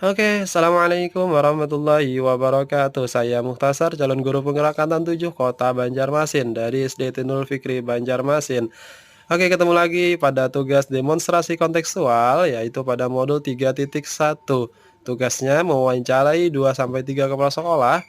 Oke, Assalamualaikum warahmatullahi wabarakatuh. Saya Muhtasar, calon guru penggerak Angkatan 7 Kota Banjarmasin dari SD Tinul Fikri Banjarmasin. Oke, ketemu lagi pada tugas demonstrasi kontekstual, yaitu pada modul 3.1. Tugasnya mewawancarai 2 sampai 3 kepala sekolah,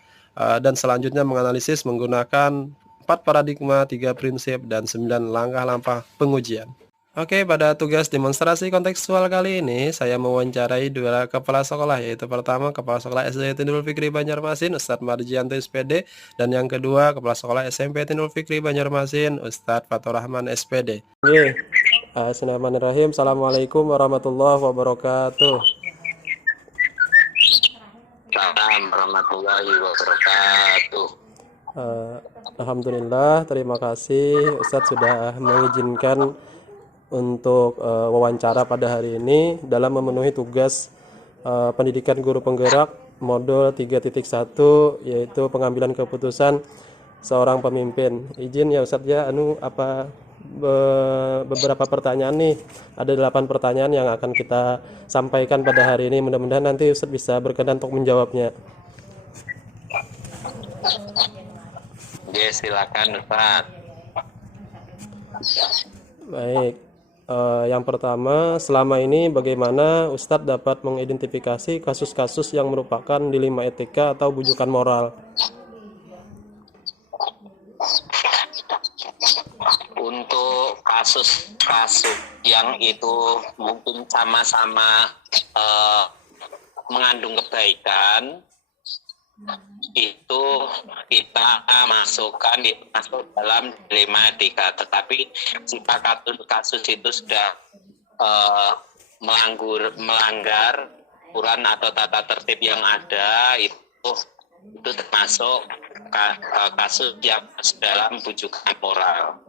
dan selanjutnya menganalisis menggunakan 4 paradigma, 3 prinsip, dan 9 langkah-langkah pengujian. Oke, pada tugas demonstrasi kontekstual kali ini, saya mewawancarai dua kepala sekolah, yaitu pertama Kepala Sekolah SD Tinul Fikri Banjarmasin, Ustadz Marjianto SPD, dan yang kedua Kepala Sekolah SMP Tinul Fikri Banjarmasin, Ustadz Fatur Rahman SPD. Oke, Bismillahirrahmanirrahim. Assalamualaikum warahmatullahi wabarakatuh. Salam warahmatullahi wabarakatuh. Eh, Alhamdulillah, terima kasih Ustadz sudah mengizinkan untuk wawancara pada hari ini dalam memenuhi tugas pendidikan guru penggerak modul 3.1, yaitu pengambilan keputusan seorang pemimpin. Izin ya Ustadz ya, beberapa pertanyaan nih. Ada 8 pertanyaan yang akan kita sampaikan pada hari ini. Mudah-mudahan nanti Ustadz bisa berkenan untuk menjawabnya. Oke, silakan Ustaz. Baik. Yang pertama, selama ini bagaimana Ustadz dapat mengidentifikasi kasus-kasus yang merupakan dilema etika atau bujukan moral? Untuk kasus-kasus yang itu mungkin sama-sama eh, mengandung kebaikan, itu kita masuk dalam dilema etika. Tetapi jika kasus-kasus itu sudah eh, melanggar aturan atau tata tertib yang ada, itu termasuk kasus yang dalam bujukan moral.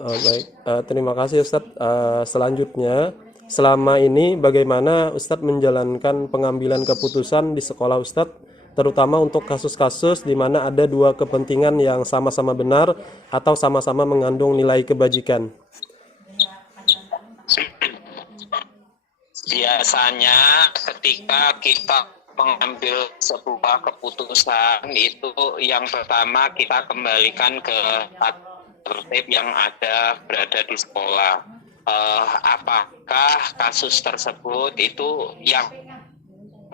Baik, terima kasih Ustadz. Selanjutnya, selama ini bagaimana Ustadz menjalankan pengambilan keputusan di sekolah Ustadz, terutama untuk kasus-kasus di mana ada dua kepentingan yang sama-sama benar atau sama-sama mengandung nilai kebajikan? Biasanya ketika kita mengambil sebuah keputusan, itu yang pertama kita kembalikan ke tertib yang berada di sekolah. Apakah kasus tersebut itu yang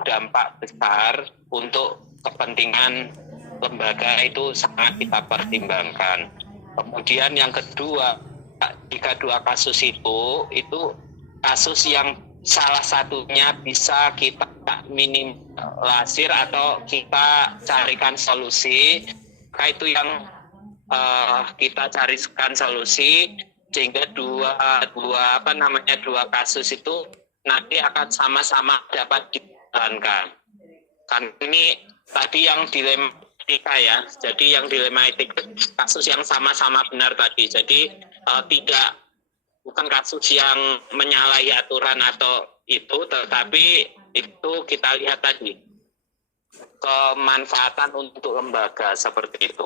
dampak besar untuk kepentingan lembaga, itu sangat kita pertimbangkan. Kemudian yang kedua, jika dua kasus itu kasus yang salah satunya bisa kita minimalisir atau kita carikan solusi, maka itu yang kita carikan solusi, sehingga dua kasus itu nanti akan sama-sama dapat dijalankan. Kan ini tadi yang dilema etika ya. Jadi yang dilema etika kasus yang sama-sama benar tadi. Jadi bukan kasus yang menyalahi aturan atau itu, tetapi itu kita lihat tadi kemanfaatan untuk lembaga seperti itu.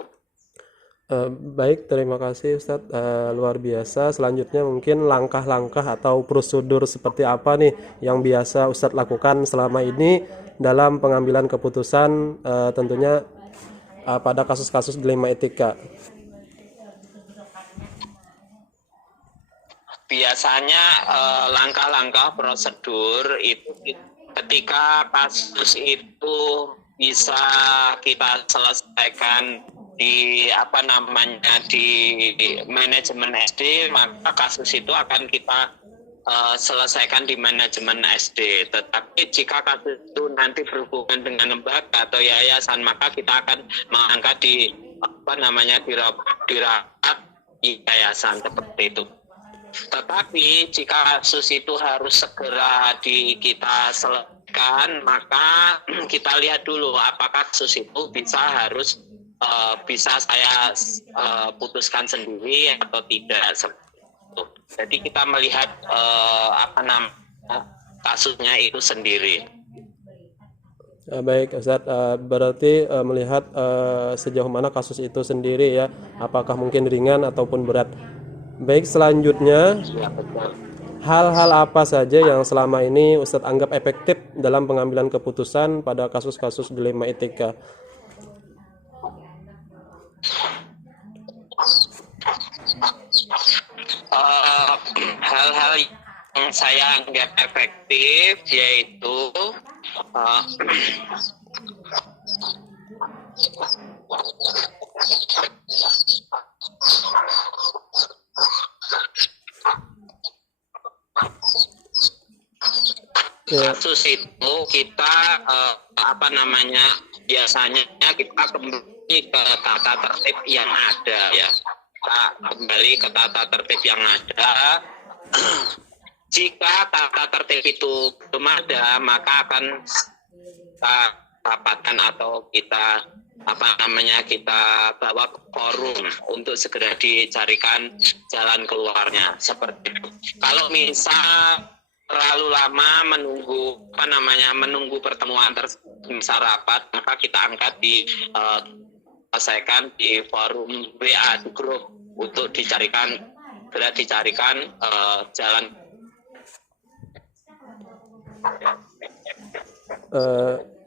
Baik, terima kasih Ustadz. Luar biasa. Selanjutnya mungkin langkah-langkah atau prosedur seperti apa nih yang biasa Ustadz lakukan selama ini dalam pengambilan keputusan, tentunya pada kasus-kasus dilema etika. Biasanya langkah-langkah prosedur itu ketika kasus itu bisa kita selesaikan di manajemen SD, maka kasus itu akan kita selesaikan di manajemen SD. Tetapi jika kasus itu nanti berhubungan dengan lembaga atau yayasan, maka kita akan mengangkat di rapat yayasan seperti itu. Tetapi jika kasus itu harus segera kita selesaikan, maka kita lihat dulu apakah kasus itu bisa saya putuskan sendiri atau tidak. Jadi kita melihat kasusnya itu sendiri. Baik Ustadz, berarti melihat sejauh mana kasus itu sendiri ya, apakah mungkin ringan ataupun berat. Baik, selanjutnya Ya, betul. hal-hal apa saja yang selama ini Ustadz anggap efektif dalam pengambilan keputusan pada kasus-kasus dilema etika? Eh, hal-hal yang saya anggap efektif yaitu eh, Ya, kasus itu kita biasanya kita kembali ke tata tertib yang ada ya. Kita kembali ke tata tertib yang ada. Jika tata tertib itu belum ada, maka akan kita dapatkan atau kita kita bawa ke forum untuk segera dicarikan jalan keluarnya seperti itu. Kalau misal terlalu lama menunggu pertemuan misal rapat, maka kita angkat selesaikan di forum WA di grup untuk dicarikan jalan.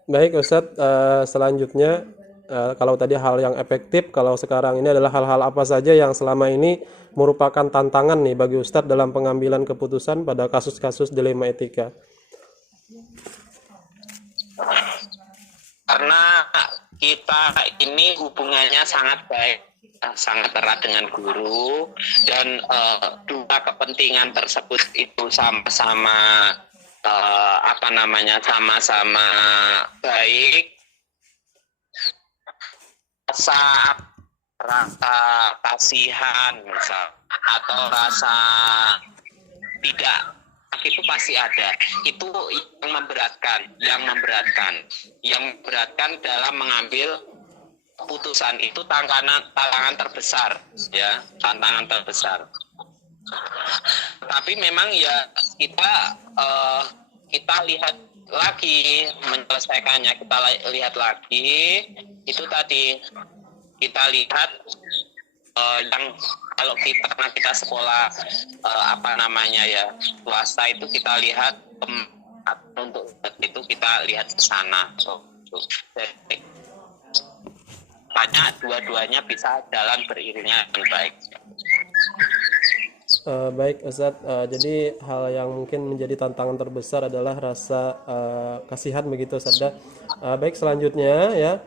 baik Ustadz, selanjutnya kalau tadi hal yang efektif, kalau sekarang ini adalah hal-hal apa saja yang selama ini merupakan tantangan nih bagi Ustadz dalam pengambilan keputusan pada kasus-kasus dilema etika. Karena kita ini hubungannya sangat baik, sangat erat dengan guru, dan dua kepentingan tersebut itu sama-sama sama-sama baik. Rasa kasihan misal atau rasa tidak itu pasti ada. Itu yang memberatkan dalam mengambil keputusan. Itu tantangan terbesar ya, tantangan terbesar. Tapi memang ya kita lihat lagi menyelesaikannya, kita lihat lagi itu tadi, kita lihat yang kalau kita sekolah swasta itu kita lihat untuk itu kita lihat ke sana. Jadi banyak dua-duanya bisa jalan beriringnya dengan baik. Baik Ustadz, jadi hal yang mungkin menjadi tantangan terbesar adalah rasa kasihan begitu Ustadz. Baik, selanjutnya ya,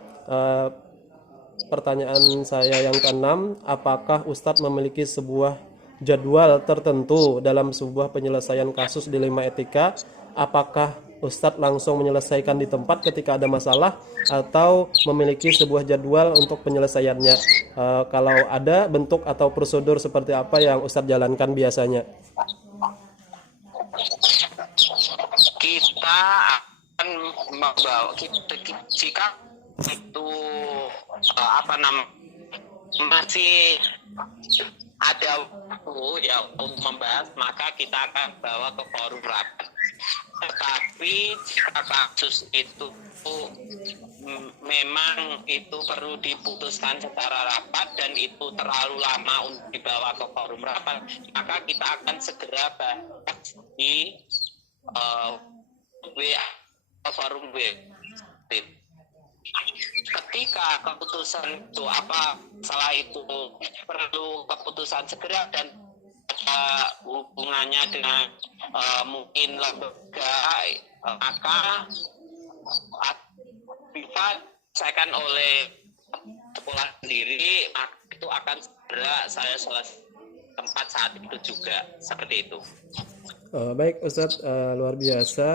pertanyaan saya yang keenam, apakah Ustadz memiliki sebuah jadwal tertentu dalam sebuah penyelesaian kasus dilema etika? Apakah Ustadz langsung menyelesaikan di tempat ketika ada masalah atau memiliki sebuah jadwal untuk penyelesaiannya? Kalau ada bentuk atau prosedur seperti apa yang Ustadz jalankan biasanya? Kita akan membawa jika itu masih ada waktu ya untuk membahas, maka kita akan bawa ke forum rapat. Tetapi jika kasus itu memang itu perlu diputuskan secara rapat dan itu terlalu lama untuk dibawa ke forum rapat, maka kita akan segera bahas di forum WA. Ketika keputusan itu salah itu perlu keputusan segera dan ada hubungannya dengan mungkin lembaga, maka bisa diselesaikan oleh sekolah sendiri, itu akan segera saya selesai tempat saat itu juga, seperti itu. Baik Ustadz, luar biasa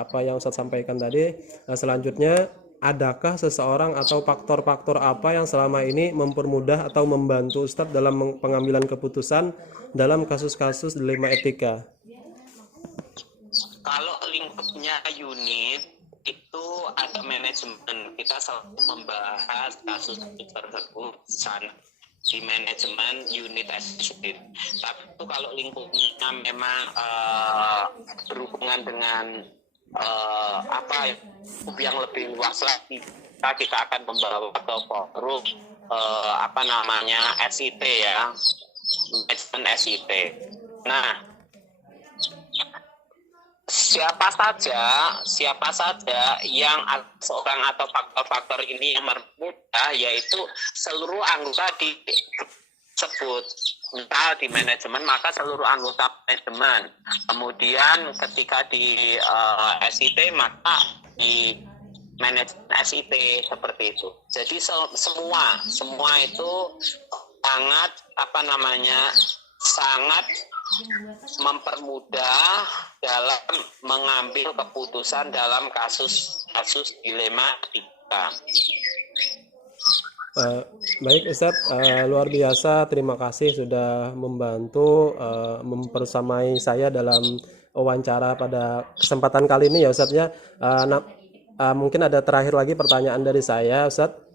apa yang Ustadz sampaikan tadi. Selanjutnya, adakah seseorang atau faktor-faktor apa yang selama ini mempermudah atau membantu Ustadz dalam pengambilan keputusan dalam kasus-kasus dilema etika? Kalau lingkupnya unit itu ada manajemen, kita selalu membahas kasus tersebut di manajemen unit sendiri. Tapi itu kalau lingkupnya memang berhubungan dengan yang lebih luas lagi, kita akan membawa ke forum SIT ya, manajemen SIT. Nah, siapa saja yang seorang atau faktor-faktor ini yang bermudah, yaitu seluruh anggota disebut. Misal di manajemen, maka seluruh anggota manajemen. Kemudian ketika di SIT, maka di manajemen SIT, seperti itu. Jadi semua itu sangat sangat mempermudah dalam mengambil keputusan dalam kasus dilema etika. Baik Ustadz, luar biasa, terima kasih sudah membantu mempersamai saya dalam wawancara pada kesempatan kali ini ya Ustadz ya. Mungkin ada terakhir lagi pertanyaan dari saya Ustadz.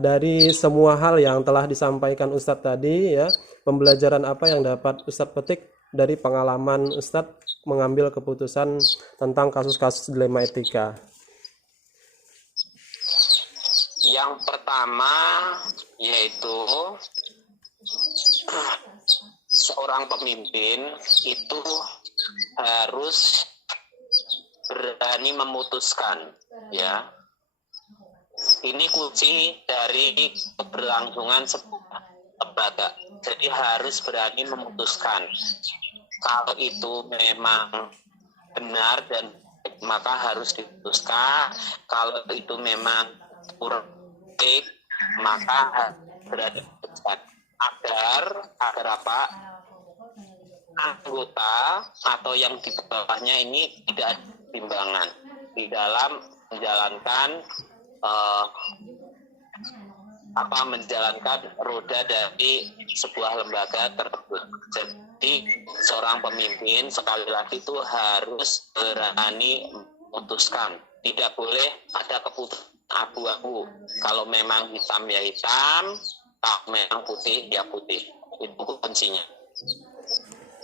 Dari semua hal yang telah disampaikan Ustadz tadi ya, pembelajaran apa yang dapat Ustadz petik dari pengalaman Ustadz mengambil keputusan tentang kasus-kasus dilema etika? Yang pertama yaitu seorang pemimpin itu harus berani memutuskan, ya. Ini kunci dari keberlangsungan sebuah lembaga. Jadi harus berani memutuskan. Kalau itu memang benar dan maka harus diputuskan. Kalau itu memang kurang baik, maka berani memutuskan. Agar apa? Anggota atau yang di bawahnya ini tidak ada timbangan di dalam menjalankan menjalankan roda dari sebuah lembaga tersebut. Jadi seorang pemimpin sekali lagi itu harus berani memutuskan. Tidak boleh ada keputusan abu-abu. Kalau memang hitam ya hitam, kalau memang putih ya putih. Itu kuncinya.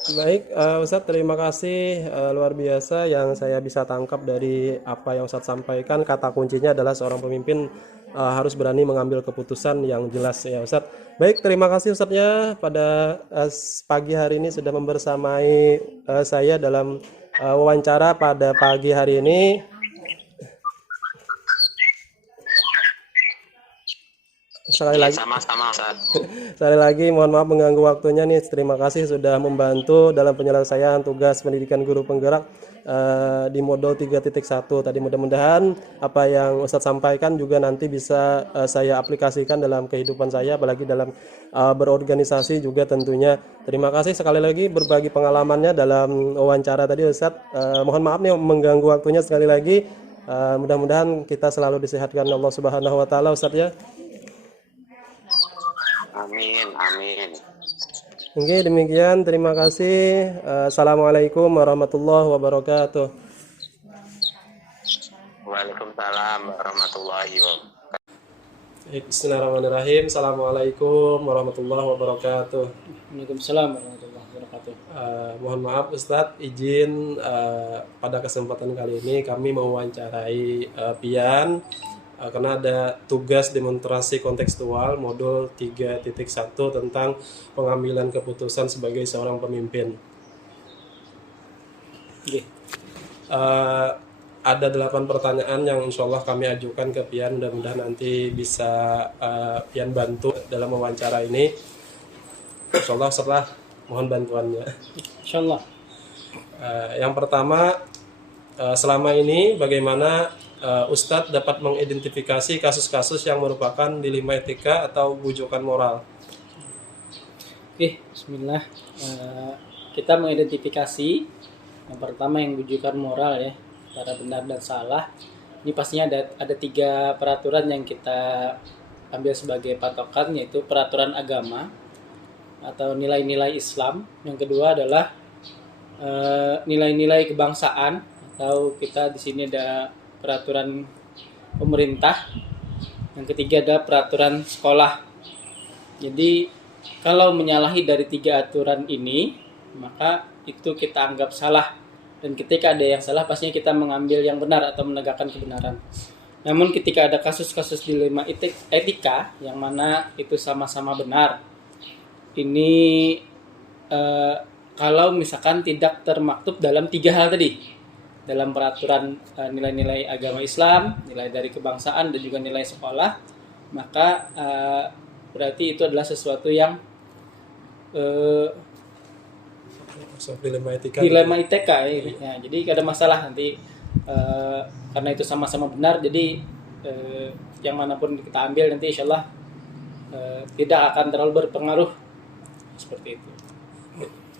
Baik, Ustadz, terima kasih, luar biasa yang saya bisa tangkap dari apa yang Ustadz sampaikan. Kata kuncinya adalah seorang pemimpin harus berani mengambil keputusan yang jelas ya Ustadz. Baik, terima kasih Ustadz ya pada pagi hari ini sudah membersamai saya dalam wawancara pada pagi hari ini. Sekali lagi, sama-sama sekali lagi mohon maaf mengganggu waktunya nih. Terima kasih sudah membantu dalam penyelesaian tugas pendidikan guru penggerak di modul 3.1 tadi. Mudah-mudahan apa yang Ustadz sampaikan juga nanti bisa saya aplikasikan dalam kehidupan saya, apalagi dalam berorganisasi juga tentunya. Terima kasih sekali lagi berbagi pengalamannya dalam wawancara tadi Ustadz. Mohon maaf nih mengganggu waktunya sekali lagi. Mudah-mudahan kita selalu disehatkan Allah Subhanahu wa taala Ustadz ya. Amin. Oke, demikian. Terima kasih. Assalamualaikum warahmatullahi wabarakatuh. Waalaikumsalam warahmatullahi wabarakatuh. Bismillahirrahmanirrahim. Assalamualaikum warahmatullahi wabarakatuh. Waalaikumsalam warahmatullahi wabarakatuh. Mohon maaf Ustadz, izin pada kesempatan kali ini kami mewawancarai Pian karena ada tugas demonstrasi kontekstual modul 3.1 tentang pengambilan keputusan sebagai seorang pemimpin. Ada 8 pertanyaan yang insya Allah kami ajukan ke Pian, mudah-mudahan nanti bisa Pian bantu dalam wawancara ini. Insya Allah setelah mohon bantuannya. Insya Allah. Yang pertama, selama ini bagaimana Ustadz dapat mengidentifikasi kasus-kasus yang merupakan dilema etika atau bujukan moral? Bismillah. Kita mengidentifikasi yang pertama yang bujukan moral ya, antara benar dan salah. Ini pastinya ada 3 peraturan yang kita ambil sebagai patokan, yaitu peraturan agama atau nilai-nilai Islam. Yang kedua adalah nilai-nilai kebangsaan, atau kita di sini ada peraturan pemerintah. Yang ketiga ada peraturan sekolah. Jadi kalau menyalahi dari 3 aturan ini, maka itu kita anggap salah. Dan ketika ada yang salah, pastinya kita mengambil yang benar atau menegakkan kebenaran. Namun ketika ada kasus-kasus dilema etika yang mana itu sama-sama benar, ini kalau misalkan tidak termaktub dalam 3 hal tadi, dalam peraturan nilai-nilai agama Islam, nilai dari kebangsaan dan juga nilai sekolah, maka berarti itu adalah sesuatu yang So, dilema etika. dilema ITK ya. Ya, jadi gak ada masalah nanti karena itu sama-sama benar, jadi yang manapun kita ambil nanti insya Allah tidak akan terlalu berpengaruh seperti itu.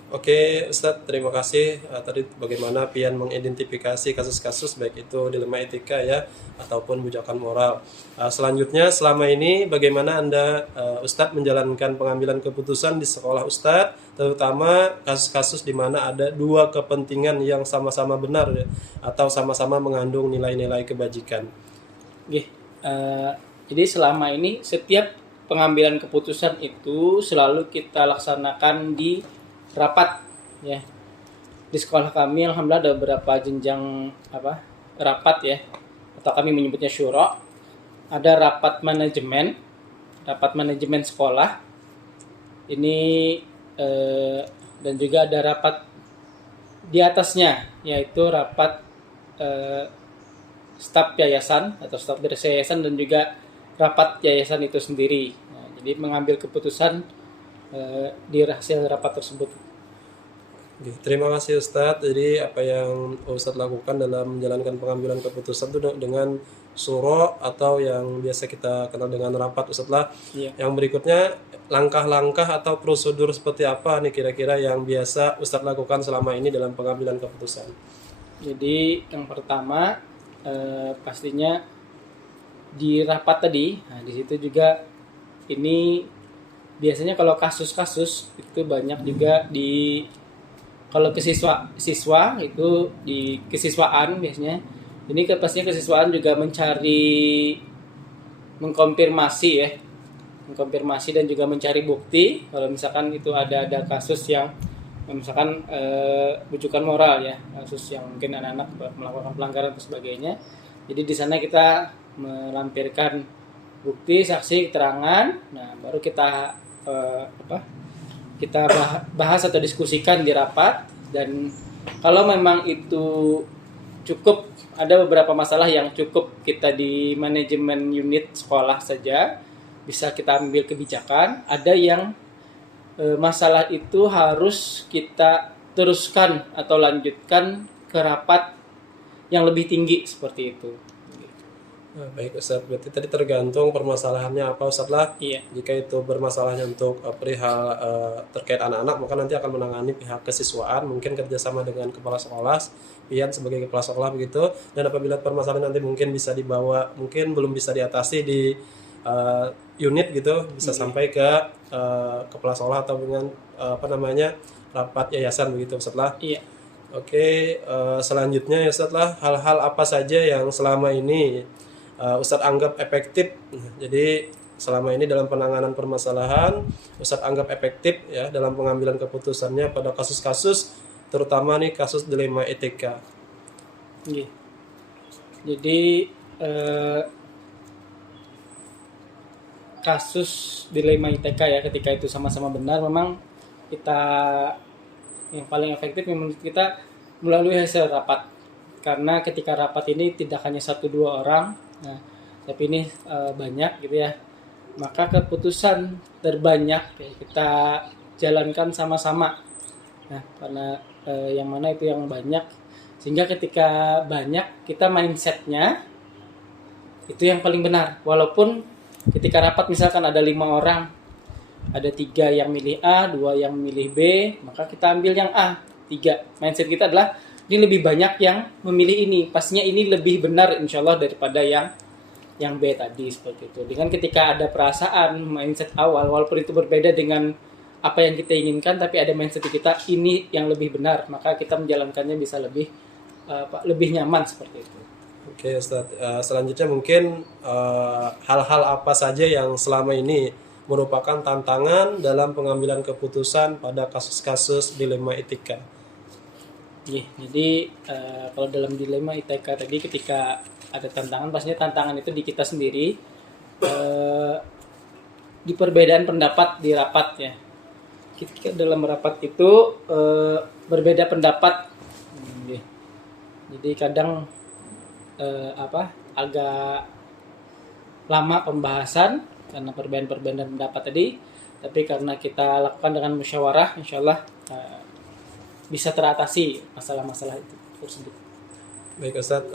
Oke, Ustadz, terima kasih tadi bagaimana Pian mengidentifikasi kasus-kasus baik itu dilema etika ya ataupun bujakan moral. Selanjutnya, selama ini bagaimana Anda Ustadz menjalankan pengambilan keputusan di sekolah Ustadz, terutama kasus-kasus di mana ada dua kepentingan yang sama-sama benar ya, atau sama-sama mengandung nilai-nilai kebajikan. Oke, jadi selama ini setiap pengambilan keputusan itu selalu kita laksanakan di rapat ya. Di sekolah kami alhamdulillah ada beberapa jenjang rapat ya, atau kami menyebutnya syuro. Ada rapat manajemen sekolah ini, dan juga ada rapat di atasnya, yaitu rapat staf yayasan atau staf dari yayasan, dan juga rapat yayasan itu sendiri. Nah, jadi mengambil keputusan di hasil rapat tersebut. Oke, terima kasih Ustadz. Jadi apa yang Ustadz lakukan dalam menjalankan pengambilan keputusan itu dengan suro atau yang biasa kita kenal dengan rapat, Ustadz lah. Iya. Yang berikutnya, langkah-langkah atau prosedur seperti apa nih kira-kira yang biasa Ustadz lakukan selama ini dalam pengambilan keputusan? Jadi yang pertama pastinya di rapat tadi, nah di situ juga ini biasanya kalau kasus-kasus itu banyak juga di, kalau siswa itu di kesiswaan biasanya. Ini pastinya kesiswaan juga mengkonfirmasi dan juga mencari bukti kalau misalkan itu ada kasus yang misalkan bujukan moral ya, kasus yang mungkin anak-anak melakukan pelanggaran dan sebagainya. Jadi di sana kita melampirkan bukti, saksi, keterangan. Nah, baru kita bahas atau diskusikan di rapat. Dan kalau memang itu cukup, ada beberapa masalah yang cukup kita di manajemen unit sekolah saja bisa kita ambil kebijakan. Ada yang masalah itu harus kita teruskan atau lanjutkan ke rapat yang lebih tinggi seperti itu. Nah, baik Ustadz, berarti tadi tergantung permasalahannya apa Ustadz lah. Iya. Jika itu bermasalahnya untuk perihal terkait anak-anak, maka nanti akan menangani pihak kesiswaan, mungkin kerjasama dengan kepala sekolah, Pian sebagai kepala sekolah begitu. Dan apabila permasalahan nanti mungkin bisa dibawa, mungkin belum bisa diatasi di unit gitu, bisa sampai ke kepala sekolah atau dengan rapat yayasan begitu Ustadz lah. Iya. Oke, selanjutnya ya Ustadz lah, hal-hal apa saja yang selama ini Ustadz anggap efektif. Jadi selama ini dalam penanganan permasalahan Ustadz anggap efektif ya dalam pengambilan keputusannya pada kasus-kasus, terutama nih kasus dilema etika. Iya. Jadi kasus dilema ITK ya, ketika itu sama-sama benar, memang kita yang paling efektif menurut kita melalui hasil rapat. Karena ketika rapat ini tidak hanya 1-2 orang, nah, tapi ini banyak gitu ya. Maka keputusan terbanyak ya, kita jalankan sama-sama. Nah, karena yang mana itu yang banyak, sehingga ketika banyak kita mindsetnya itu yang paling benar. Walaupun ketika rapat misalkan ada 5 orang, ada 3 yang milih A, 2 yang milih B, maka kita ambil yang A, 3. Mindset kita adalah ini lebih banyak yang memilih ini, pastinya ini lebih benar insya Allah daripada yang B tadi, seperti itu. Dengan ketika ada perasaan mindset awal, walaupun itu berbeda dengan apa yang kita inginkan, tapi ada mindset kita ini yang lebih benar, maka kita menjalankannya bisa lebih nyaman seperti itu. Oke Ustadz, selanjutnya mungkin hal-hal apa saja yang selama ini merupakan tantangan dalam pengambilan keputusan pada kasus-kasus dilema etika. Jadi kalau dalam dilema ITK tadi, ketika ada tantangan, pastinya tantangan itu di kita sendiri, di perbedaan pendapat di rapat ya. ketika dalam rapat itu berbeda pendapat. Jadi kadang agak lama pembahasan karena perbedaan pendapat tadi, tapi karena kita lakukan dengan musyawarah, insya Allah bisa teratasi masalah-masalah itu tersebut. Baik Ustadz,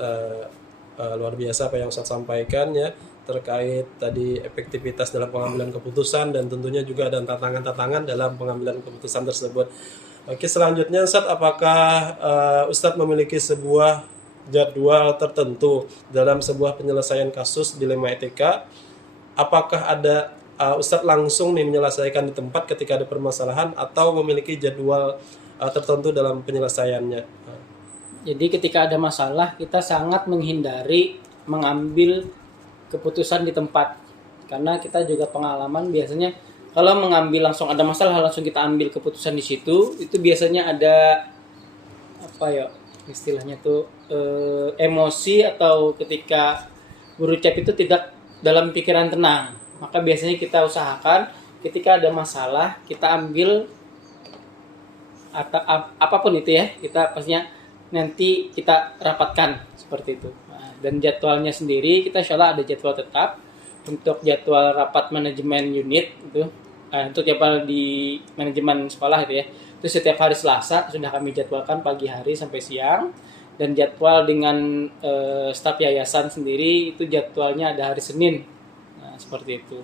luar biasa apa yang Ustadz sampaikan ya terkait tadi efektivitas dalam pengambilan keputusan dan tentunya juga ada tantangan-tantangan dalam pengambilan keputusan tersebut. Oke, selanjutnya Ustadz, apakah Ustadz memiliki sebuah jadwal tertentu dalam sebuah penyelesaian kasus dilema etika? Apakah ada Ustadz langsung nih menyelesaikan di tempat ketika ada permasalahan atau memiliki jadwal tertentu dalam penyelesaiannya? Jadi ketika ada masalah kita sangat menghindari mengambil keputusan di tempat, karena kita juga pengalaman biasanya kalau mengambil langsung ada masalah langsung kita ambil keputusan di situ, itu biasanya ada istilahnya tuh emosi, atau ketika berucap itu tidak dalam pikiran tenang. Maka biasanya kita usahakan ketika ada masalah kita ambil atau apapun itu ya, kita pastinya nanti kita rapatkan seperti itu. Nah, dan jadwalnya sendiri kita insya Allah ada jadwal tetap untuk jadwal rapat manajemen unit itu, untuk jadwal di manajemen sekolah itu ya, itu setiap hari Selasa sudah kami jadwalkan pagi hari sampai siang. Dan jadwal dengan staf yayasan sendiri itu jadwalnya ada hari Senin. Nah, seperti itu.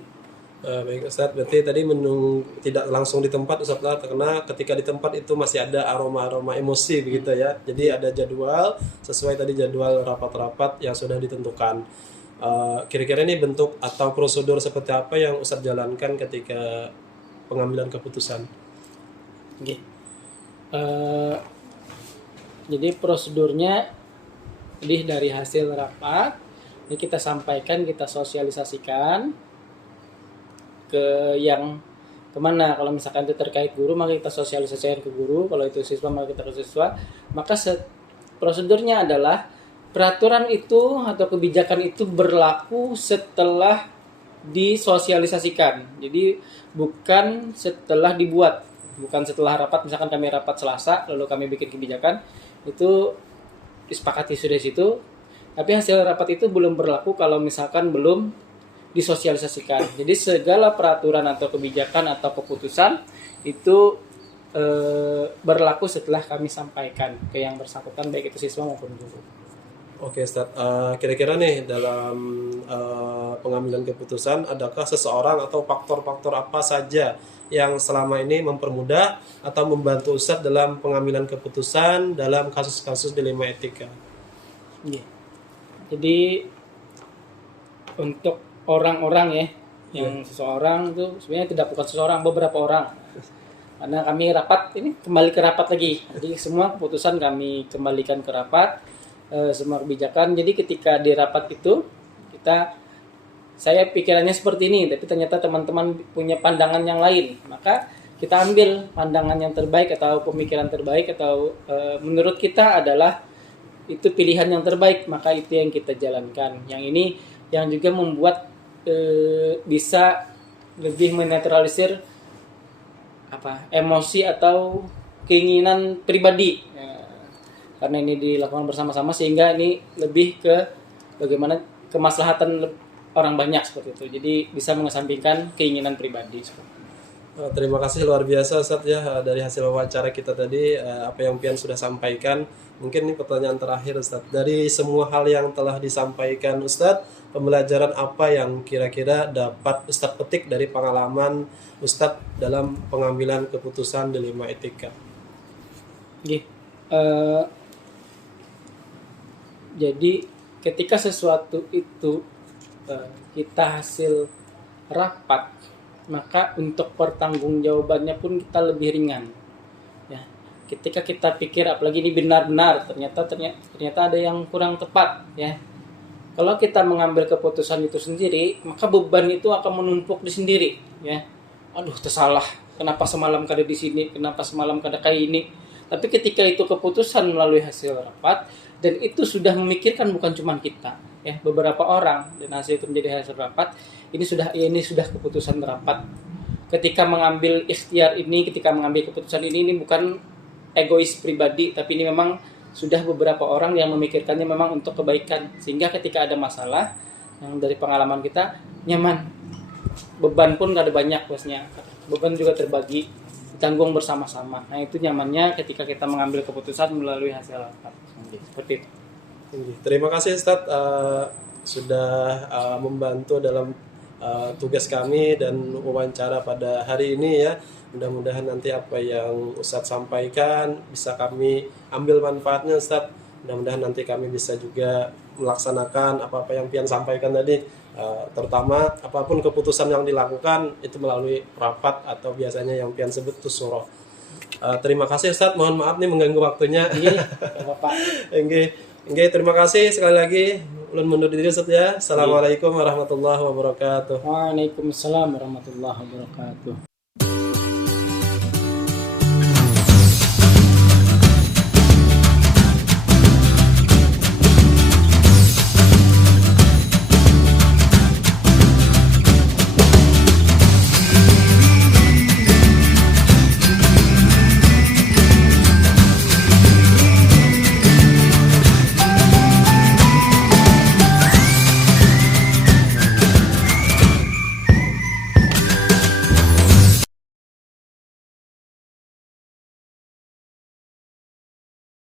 Baik Ustadz, berarti tadi tidak langsung di tempat Ustadz, karena ketika di tempat itu masih ada aroma-aroma emosi begitu ya. Jadi ada jadwal sesuai tadi jadwal rapat-rapat yang sudah ditentukan. Kira-kira ini bentuk atau prosedur seperti apa yang Ustadz jalankan ketika pengambilan keputusan? Okay. Jadi prosedurnya dari hasil rapat ini kita sampaikan, kita sosialisasikan ke yang kemana. Kalau misalkan itu terkait guru maka kita sosialisasikan ke guru, kalau itu siswa maka kita ke siswa. Maka prosedurnya adalah peraturan itu atau kebijakan itu berlaku setelah disosialisasikan. Jadi bukan setelah dibuat, bukan setelah rapat. Misalkan kami rapat Selasa lalu kami bikin kebijakan, itu disepakati sudah situ, tapi hasil rapat itu belum berlaku kalau misalkan belum disosialisasikan. Jadi segala peraturan atau kebijakan atau keputusan itu berlaku setelah kami sampaikan ke yang bersangkutan, baik itu siswa maupun guru. Oke Ustadz, kira-kira nih dalam pengambilan keputusan adakah seseorang atau faktor-faktor apa saja yang selama ini mempermudah atau membantu Ustadz dalam pengambilan keputusan dalam kasus-kasus dilema etika? Yeah. Jadi untuk orang-orang ya, yang seseorang itu sebenarnya tidak bukan seseorang, beberapa orang. Karena kami rapat, ini kembali ke rapat lagi. Jadi semua keputusan kami kembalikan ke rapat, semua kebijakan. Jadi ketika di rapat itu saya pikirannya seperti ini, tapi ternyata teman-teman punya pandangan yang lain. Maka kita ambil pandangan yang terbaik atau pemikiran terbaik atau menurut kita adalah itu pilihan yang terbaik, maka itu yang kita jalankan. Yang ini yang juga membuat bisa lebih menetralisir emosi atau keinginan pribadi, karena ini dilakukan bersama-sama sehingga ini lebih ke bagaimana kemaslahatan orang banyak seperti itu. Jadi bisa mengesampingkan keinginan pribadi. Terima kasih luar biasa Ustadz ya, dari hasil wawancara kita tadi apa yang Pian sudah sampaikan. Mungkin ini pertanyaan terakhir Ustadz, dari semua hal yang telah disampaikan Ustadz, pembelajaran apa yang kira-kira dapat Ustadz petik dari pengalaman Ustadz dalam pengambilan keputusan dilema etika? Jadi ketika sesuatu itu kita hasil rapat, maka untuk pertanggungjawabannya pun kita lebih ringan. Ya, ketika kita pikir apalagi ini benar-benar ternyata ada yang kurang tepat ya. Kalau kita mengambil keputusan itu sendiri, maka beban itu akan menumpuk di sendiri ya. Aduh, tersalah. Kenapa semalam kada di sini? Kenapa semalam kada kayak ini? Tapi ketika itu keputusan melalui hasil rapat dan itu sudah memikirkan bukan cuma kita ya, beberapa orang, dan hasil itu menjadi hasil rapat, ini sudah keputusan rapat. ketika mengambil ikhtiar ini, ketika mengambil keputusan ini bukan egois pribadi, tapi ini memang sudah beberapa orang yang memikirkannya memang untuk kebaikan, sehingga ketika ada masalah yang dari pengalaman kita nyaman, beban pun gak ada banyak bosnya, beban juga terbagi, ditanggung bersama-sama. Nah itu nyamannya ketika kita mengambil keputusan melalui hasil rapat. Seperti itu. Terima kasih Ustadz sudah membantu dalam tugas kami dan wawancara pada hari ini ya. Mudah-mudahan nanti apa yang Ustadz sampaikan bisa kami ambil manfaatnya Ustadz. Mudah-mudahan nanti kami bisa juga melaksanakan apa-apa yang Pian sampaikan tadi. Terutama apapun keputusan yang dilakukan itu melalui rapat atau biasanya yang Pian sebut itu surah. Terima kasih Ustadz, mohon maaf nih mengganggu waktunya. Iya, Bapak. Oke, terima kasih sekali lagi. Ulun mundur diri Ustadz ya. Assalamualaikum warahmatullahi wabarakatuh. Waalaikumsalam warahmatullahi wabarakatuh.